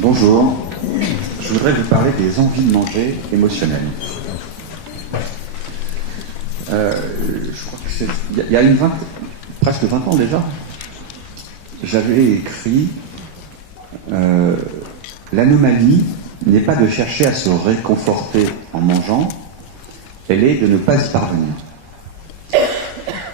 Bonjour, je voudrais vous parler des envies de manger émotionnelles. Je crois que c'est il y a presque 20 ans déjà, j'avais écrit l'anomalie n'est pas de chercher à se réconforter en mangeant, elle est de ne pas y parvenir.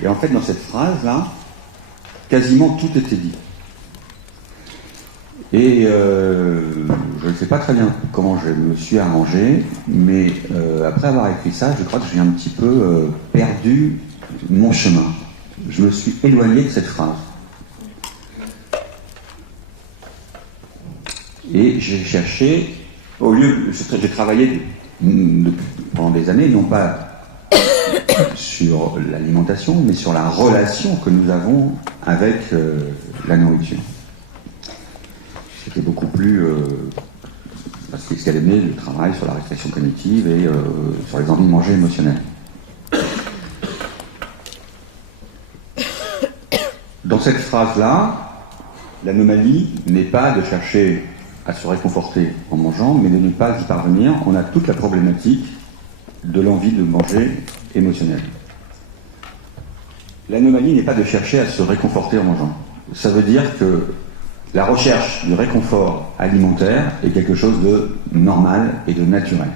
Et en fait, dans cette phrase-là, quasiment tout était dit. Et je ne sais pas très bien comment je me suis arrangé, mais après avoir écrit ça, je crois que j'ai un petit peu perdu mon chemin. Je me suis éloigné de cette phrase. Et j'ai cherché, j'ai travaillé pendant des années, non pas sur l'alimentation, mais sur la relation que nous avons avec la nourriture. C'était beaucoup plus parce qu'elle aimait le travail sur la réflexion cognitive et sur les envies de manger émotionnelles. Dans cette phrase-là, l'anomalie n'est pas de chercher à se réconforter en mangeant, mais de ne pas y parvenir. On a toute la problématique de l'envie de manger émotionnelle. L'anomalie n'est pas de chercher à se réconforter en mangeant. Ça veut dire que la recherche du réconfort alimentaire est quelque chose de normal et de naturel.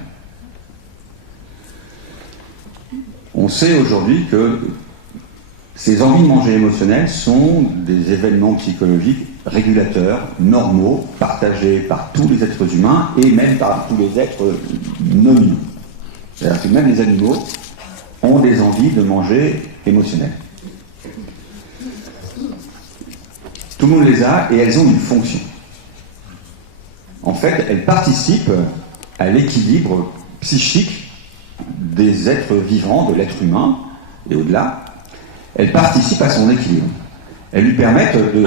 On sait aujourd'hui que ces envies de manger émotionnelles sont des événements psychologiques régulateurs, normaux, partagés par tous les êtres humains et même par tous les êtres non humains. C'est-à-dire que même les animaux ont des envies de manger émotionnelles. Tout le monde les a et elles ont une fonction. En fait, elles participent à l'équilibre psychique des êtres vivants, de l'être humain et au-delà. Elles participent à son équilibre. Elles lui permettent de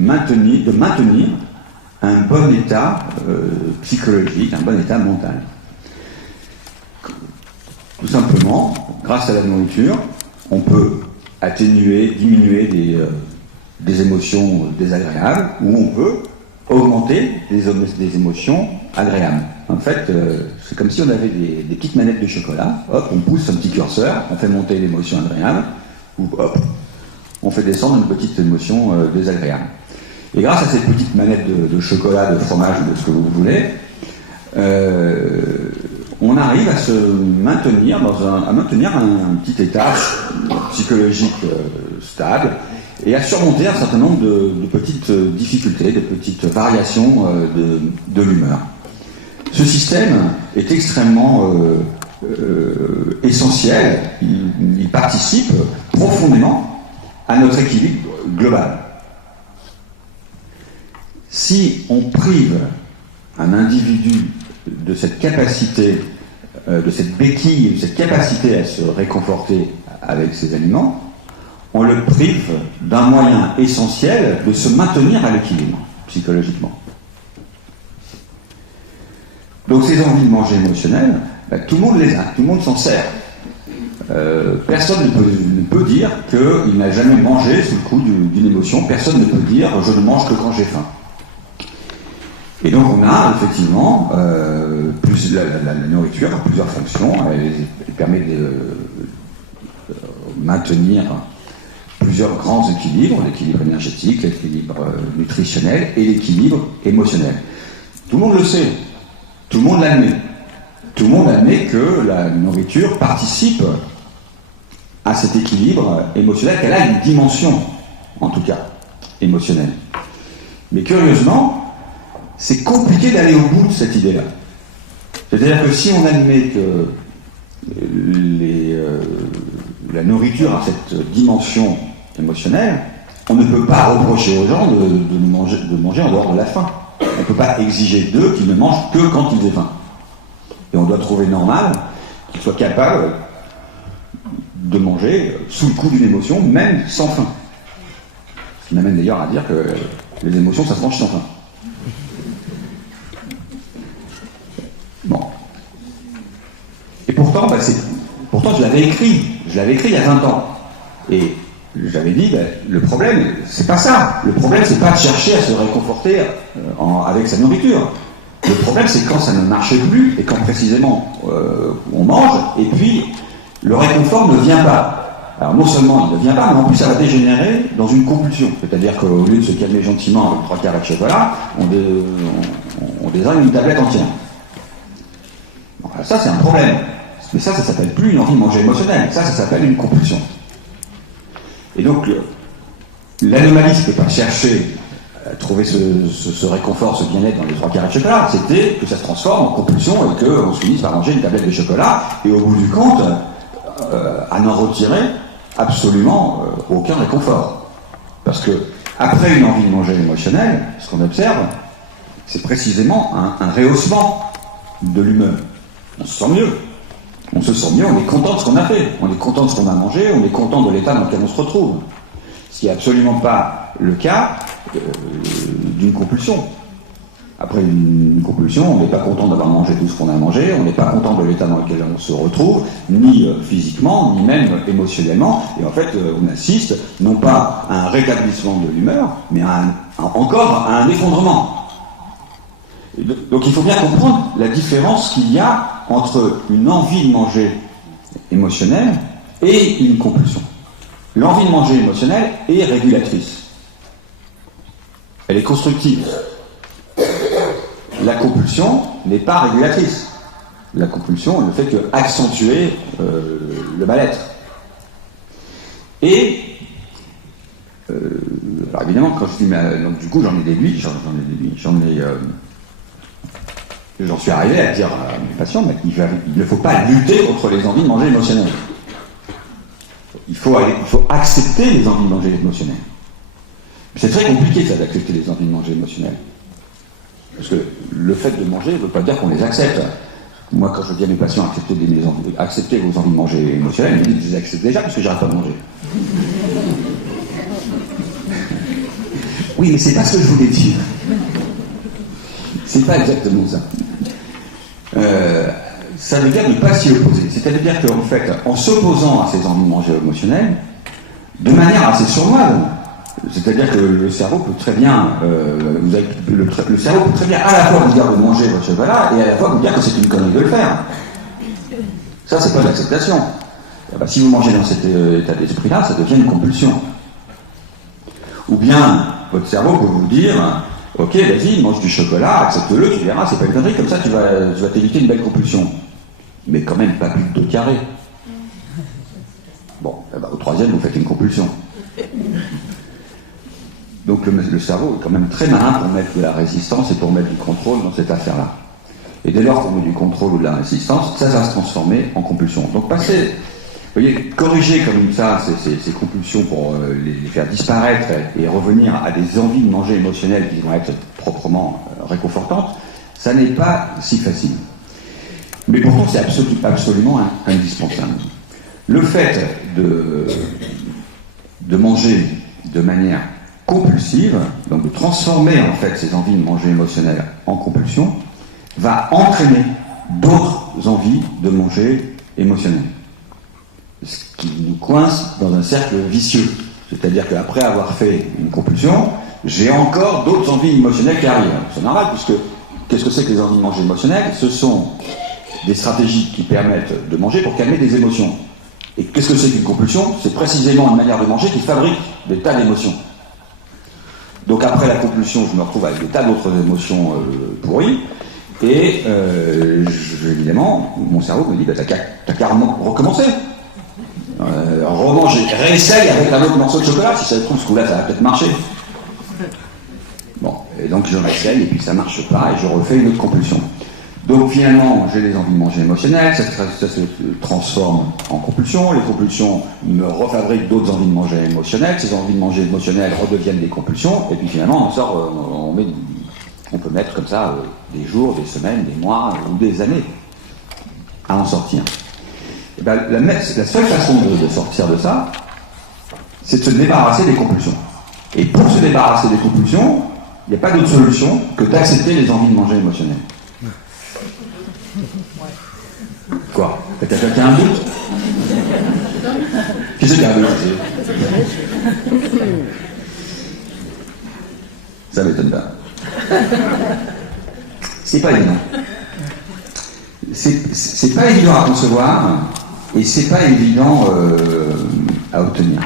maintenir un bon état psychologique, un bon état mental. Tout simplement, grâce à la nourriture, on peut atténuer, diminuer des émotions désagréables, ou on peut augmenter des émotions agréables. En fait, c'est comme si on avait des petites manettes de chocolat, hop, on pousse un petit curseur, on fait monter l'émotion agréable, ou hop, on fait descendre une petite émotion désagréable. Et grâce à ces petites manettes de chocolat, de fromage, de ce que vous voulez, on arrive à se maintenir à maintenir un petit état psychologique stable et à surmonter un certain nombre de petites difficultés, de petites variations de l'humeur. Ce système est extrêmement essentiel, il participe profondément à notre équilibre global. Si on prive un individu de cette capacité, de cette béquille, de cette capacité à se réconforter avec ses aliments, on le prive d'un moyen essentiel de se maintenir à l'équilibre, psychologiquement. Donc ces envies de manger émotionnelles, tout le monde les a, tout le monde s'en sert. Personne ne peut dire qu'il n'a jamais mangé sous le coup d'une émotion, personne ne peut dire « je ne mange que quand j'ai faim ». Et donc on a effectivement, la nourriture a plusieurs fonctions, elle permet de maintenir plusieurs grands équilibres, l'équilibre énergétique, l'équilibre nutritionnel et l'équilibre émotionnel. Tout le monde le sait, tout le monde l'admet. Tout le monde admet que la nourriture participe à cet équilibre émotionnel, qu'elle a une dimension, en tout cas, émotionnelle. Mais curieusement, c'est compliqué d'aller au bout de cette idée-là. C'est-à-dire que si on admet que la nourriture a cette dimension émotionnelle, on ne peut pas reprocher aux gens de manger en dehors de la faim. On ne peut pas exiger d'eux qu'ils ne mangent que quand ils aient faim. Et on doit trouver normal qu'ils soient capables de manger sous le coup d'une émotion, même sans faim. Ce qui m'amène d'ailleurs à dire que les émotions, ça se mange sans faim. Bon. Et pourtant, pourtant je l'avais écrit il y a 20 ans. Et j'avais dit, le problème, c'est pas ça. Le problème, c'est pas de chercher à se réconforter avec sa nourriture. Le problème, c'est quand ça ne marche plus et quand précisément on mange et puis le réconfort ne vient pas. Alors non seulement il ne vient pas, mais en plus ça va dégénérer dans une compulsion. C'est-à-dire qu'au lieu de se calmer gentiment avec 3 carrés de chocolat, on désigne une tablette entière. Bon, ça c'est un problème. Mais ça s'appelle plus une envie de manger émotionnelle. Ça s'appelle une compulsion. Et donc l'anomalie, c'était pas chercher à trouver ce réconfort, ce bien-être dans les 3 carrés de chocolat. C'était que ça se transforme en compulsion et qu'on se finisse par manger une tablette de chocolat et au bout du compte, à n'en retirer absolument aucun réconfort. Parce que après une envie de manger émotionnelle, ce qu'on observe, c'est précisément un rehaussement de l'humeur. On se sent mieux. On se sent mieux, on est content de ce qu'on a fait. On est content de ce qu'on a mangé, on est content de l'état dans lequel on se retrouve. Ce qui n'est absolument pas le cas d'une compulsion. Après une compulsion, on n'est pas content d'avoir mangé tout ce qu'on a mangé, on n'est pas content de l'état dans lequel on se retrouve, ni physiquement, ni même émotionnellement, et en fait on assiste non pas à un rétablissement de l'humeur, mais encore à un effondrement. Donc il faut bien comprendre la différence qu'il y a entre une envie de manger émotionnelle et une compulsion. L'envie de manger émotionnelle est régulatrice. Elle est constructive. La compulsion n'est pas régulatrice. La compulsion ne fait que accentuer le mal-être. Et, alors évidemment, quand je dis, donc du coup j'en ai déduit, j'en suis arrivé à dire à mes patients, mais il ne faut pas lutter contre les envies de manger émotionnelles. Il faut accepter les envies de manger émotionnelles. C'est très compliqué ça d'accepter les envies de manger émotionnelles. Parce que le fait de manger ne veut pas dire qu'on les accepte. Moi, quand je dis à mes patients acceptez vos envies de manger émotionnelles, ils me disent je les accepte déjà parce que j'arrête pas de manger. Oui, mais c'est pas ce que je voulais dire. C'est pas exactement ça. Ça veut dire ne pas s'y opposer. C'est-à-dire qu'en fait, en s'opposant à ces envies de manger émotionnelles, de manière assez sournoise, c'est-à-dire que le cerveau peut très bien, le cerveau peut très bien à la fois vous dire de manger votre chocolat et à la fois vous dire que c'est une connerie de le faire. Ça, c'est pas de l'acceptation. Si vous mangez dans cet état d'esprit-là, ça devient une compulsion. Ou bien, votre cerveau peut vous dire ok, vas-y, mange du chocolat, accepte-le, tu verras, c'est pas une connerie, comme ça tu vas t'éviter une belle compulsion. Mais quand même pas plus de 2 carrés. Bon, au 3e, vous faites une compulsion. Donc le cerveau est quand même très malin pour mettre de la résistance et pour mettre du contrôle dans cette affaire-là. Et dès lors qu'on met du contrôle ou de la résistance, ça va se transformer en compulsion. Donc passer, vous voyez, corriger comme ça ces compulsions pour les faire disparaître et revenir à des envies de manger émotionnelles qui vont être proprement réconfortantes, ça n'est pas si facile. Mais pourtant c'est absolument indispensable. Le fait de manger de manière compulsive, donc de transformer en fait ces envies de manger émotionnelles en compulsion, va entraîner d'autres envies de manger émotionnelles. Ce qui nous coince dans un cercle vicieux. C'est-à-dire qu'après avoir fait une compulsion, j'ai encore d'autres envies émotionnelles qui arrivent. C'est normal, puisque qu'est-ce que c'est que les envies de manger émotionnelles? Ce sont des stratégies qui permettent de manger pour calmer des émotions. Et qu'est-ce que c'est qu'une compulsion? C'est précisément une manière de manger qui fabrique des tas d'émotions. Donc après la compulsion, je me retrouve avec des tas d'autres émotions pourries, et évidemment, mon cerveau me dit t'as qu'à recommencer. Remanger, réessaye avec un autre morceau de chocolat, si ça se trouve, ce coup-là, ça va peut-être marcher. Bon, et donc je réessaye, et puis ça marche pas, et je refais une autre compulsion. Donc finalement, j'ai des envies de manger émotionnelles, ça se transforme en compulsion, les compulsions me refabriquent d'autres envies de manger émotionnelles, ces envies de manger émotionnelles redeviennent des compulsions, et puis finalement, on peut mettre comme ça des jours, des semaines, des mois, ou des années à en sortir. Et ben, la seule façon de sortir de ça, c'est de se débarrasser des compulsions. Et pour se débarrasser des compulsions, il n'y a pas d'autre solution que d'accepter les envies de manger émotionnelles. Quoi? T'as un doute? Qu'est-ce c'est bien. Ça m'étonne pas. C'est pas évident. C'est pas évident à concevoir et c'est pas évident à obtenir.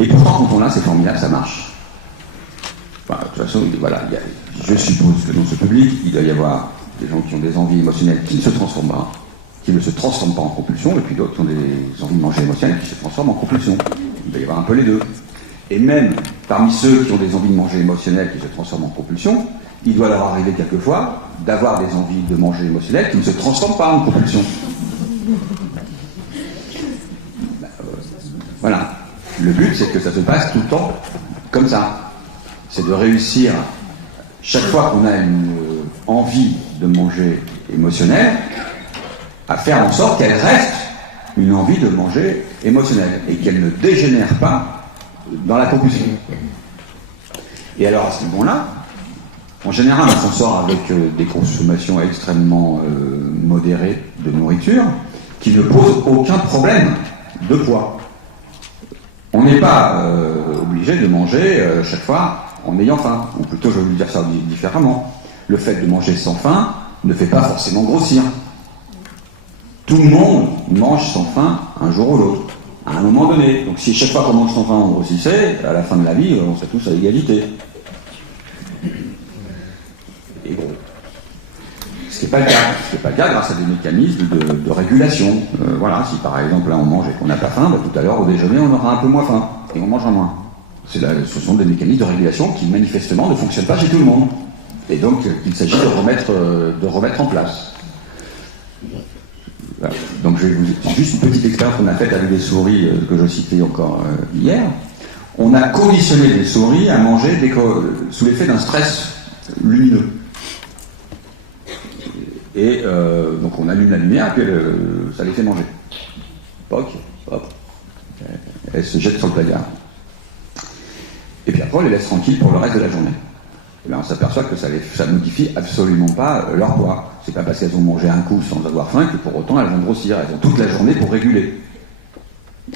Et pourtant, quand on l'a, c'est formidable, ça marche. Enfin, de toute façon, voilà, je suppose que dans ce public, il doit y avoir des gens qui ont des envies émotionnelles qui ne se transforment pas, qui ne se transforment pas en compulsion, et puis d'autres qui ont des envies de manger émotionnelles qui se transforment en compulsion. Il doit y avoir un peu les deux. Et même parmi ceux qui ont des envies de manger émotionnelles qui se transforment en compulsion, il doit leur arriver quelquefois d'avoir des envies de manger émotionnelles qui ne se transforment pas en compulsion. Voilà. Le but, c'est que ça se passe tout le temps comme ça. C'est de réussir, chaque fois qu'on a une envie de manger émotionnelle, à faire en sorte qu'elle reste une envie de manger émotionnelle et qu'elle ne dégénère pas dans la compulsion. Et alors à ce moment-là, en général, on s'en sort avec des consommations extrêmement modérées de nourriture qui ne posent aucun problème de poids. On n'est pas obligé de manger chaque fois en ayant faim. Ou plutôt, je vais vous dire ça différemment. Le fait de manger sans faim ne fait pas forcément grossir. Tout le monde mange sans faim un jour ou l'autre, à un moment donné. Donc si chaque fois qu'on mange sans faim on grossissait, à la fin de la vie, on serait tous à égalité. Et gros. Ce qui n'est pas le cas. Ce qui n'est pas le cas grâce à des mécanismes de régulation. Voilà, si par exemple là on mange et qu'on n'a pas faim, bah, tout à l'heure au déjeuner on aura un peu moins faim et on mangera moins. Ce sont des mécanismes de régulation qui manifestement ne fonctionnent pas chez tout le monde. Et donc il s'agit de remettre en place. Voilà. Donc juste une petite expérience qu'on a faite avec des souris que je citais encore hier. On a conditionné des souris à manger sous l'effet d'un stress lumineux. Et donc on allume la lumière et puis ça les fait manger. Poc, hop. Elles se jettent sur le placard. Et puis après on les laisse tranquilles pour le reste de la journée. Et là on s'aperçoit que ça ne modifie absolument pas leur poids. C'est pas parce qu'elles ont mangé un coup sans avoir faim que pour autant elles vont grossir. Elles ont toute la journée pour réguler.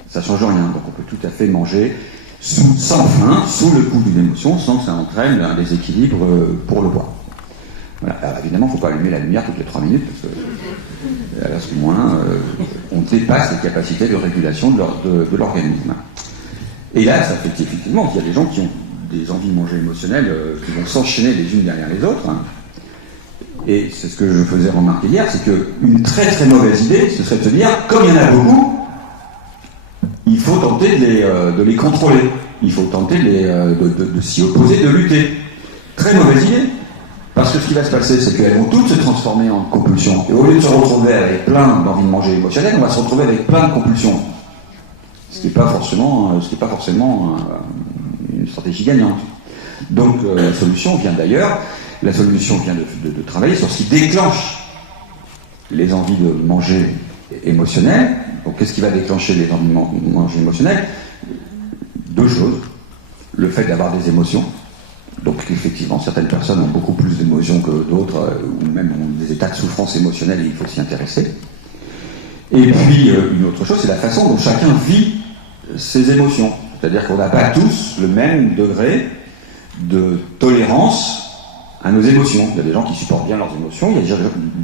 Ça ne change rien. Donc on peut tout à fait manger sans faim, sous le coup d'une émotion, sans que ça entraîne un déséquilibre pour le poids. Voilà. Alors évidemment, il ne faut pas allumer la lumière toutes les 3 minutes, parce que à ce moment-là, on dépasse les capacités de régulation de l'organisme. Et là, ça fait effectivement qu'il y a des gens qui ont des envies de manger émotionnelles qui vont s'enchaîner les unes derrière les autres. Et c'est ce que je faisais remarquer hier, c'est qu'une très très mauvaise idée, ce serait de se dire, comme il y en a beaucoup, il faut tenter de les contrôler. Il faut tenter de s'y opposer, de lutter. Très mauvaise idée. Parce que ce qui va se passer, c'est qu'elles vont toutes se transformer en compulsions. Et au lieu de se retrouver avec plein d'envie de manger émotionnelles, on va se retrouver avec plein de compulsions. Ce qui n'est pas forcément une stratégie gagnante. Donc la solution vient d'ailleurs, de travailler sur ce qui déclenche les envies de manger émotionnelles. Donc qu'est-ce qui va déclencher les envies de manger émotionnelles? 2 choses. Le fait d'avoir des émotions. Donc effectivement, certaines personnes ont beaucoup plus d'émotions que d'autres, ou même ont des états de souffrance émotionnelle et il faut s'y intéresser. Et puis une autre chose, c'est la façon dont chacun vit ses émotions. C'est-à-dire qu'on n'a pas tous le même degré de tolérance à nos émotions. Il y a des gens qui supportent bien leurs émotions, il y a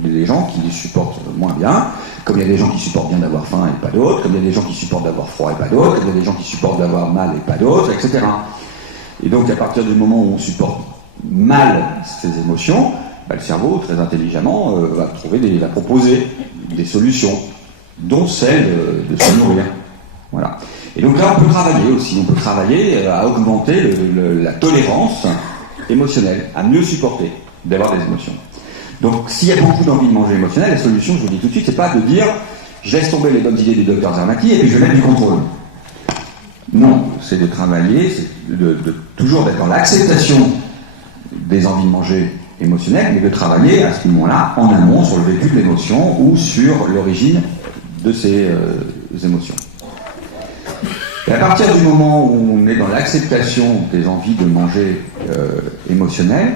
des gens qui les supportent moins bien, comme il y a des gens qui supportent bien d'avoir faim et pas d'autres, comme il y a des gens qui supportent d'avoir froid et pas d'autres, comme il y a des gens qui supportent d'avoir mal et pas d'autres, etc. Et donc à partir du moment où on supporte mal ces émotions, le cerveau, très intelligemment, va proposer des solutions, dont celle de se nourrir. Voilà. Et donc là, on peut travailler aussi, on peut travailler à augmenter la tolérance émotionnelle, à mieux supporter d'avoir des émotions. Donc s'il y a beaucoup d'envie de manger émotionnelle, la solution, je vous le dis tout de suite, c'est pas de dire je laisse tomber les bonnes idées du docteur Zermati et puis je vais mettre du contrôle. Non, c'est de travailler, c'est toujours d'être dans l'acceptation des envies de manger émotionnelles, mais de travailler à ce moment-là en amont sur le vécu de l'émotion ou sur l'origine de ces émotions. Et à partir du moment où on est dans l'acceptation des envies de manger émotionnelles,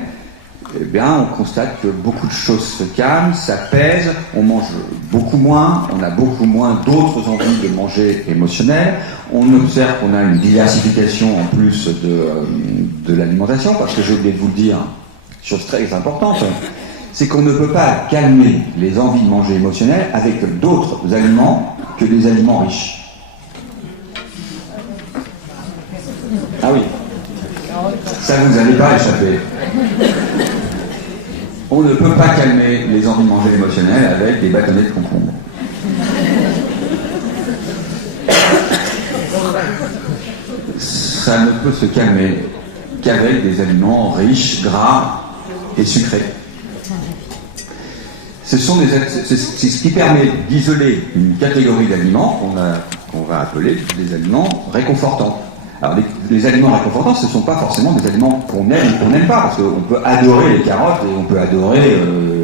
eh bien, on constate que beaucoup de choses se calment, ça pèse, on mange beaucoup moins, on a beaucoup moins d'autres envies de manger émotionnelles. On observe qu'on a une diversification en plus de l'alimentation, parce que j'ai oublié de vous le dire, chose très importante, c'est qu'on ne peut pas calmer les envies de manger émotionnelles avec d'autres aliments que des aliments riches. Ah oui, ça vous n'allez pas échapper. On ne peut pas calmer les envies de manger émotionnelles avec des bâtonnets de concombre. Ça ne peut se calmer qu'avec des aliments riches, gras et sucrés. C'est ce qui permet d'isoler une catégorie d'aliments qu'on va appeler des aliments réconfortants. Alors les aliments réconfortants, ce ne sont pas forcément des aliments qu'on aime ou qu'on n'aime pas, parce qu'on peut adorer les carottes et on peut adorer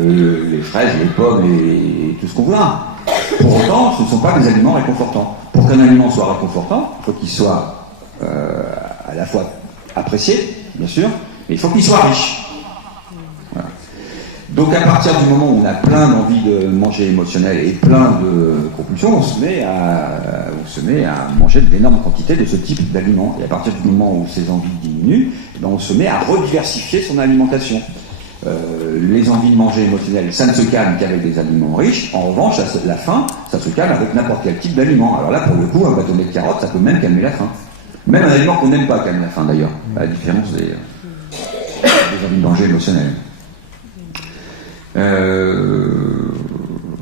les fraises, les pommes et tout ce qu'on voudra. Pour autant, ce ne sont pas des aliments réconfortants. Pour qu'un aliment soit réconfortant, il faut qu'il soit à la fois apprécié, bien sûr, mais il faut qu'il soit riche. Voilà. Donc à partir du moment où on a plein d'envies de manger émotionnel et plein de compulsions, on se met à manger d'énormes quantités de ce type d'aliments. Et à partir du moment où ces envies diminuent, on se met à rediversifier son alimentation. Les envies de manger émotionnelles, ça ne se calme qu'avec des aliments riches. En revanche, la faim, ça se calme avec n'importe quel type d'aliment. Alors là, pour le coup, un bâtonnet de carottes, ça peut même calmer la faim. Même un aliment qu'on n'aime pas calme la faim, d'ailleurs, à la différence des envies de manger émotionnelles.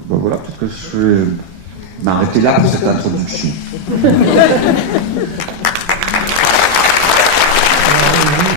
Bon, voilà, peut-être que je vais m'arrêter là pour cette introduction.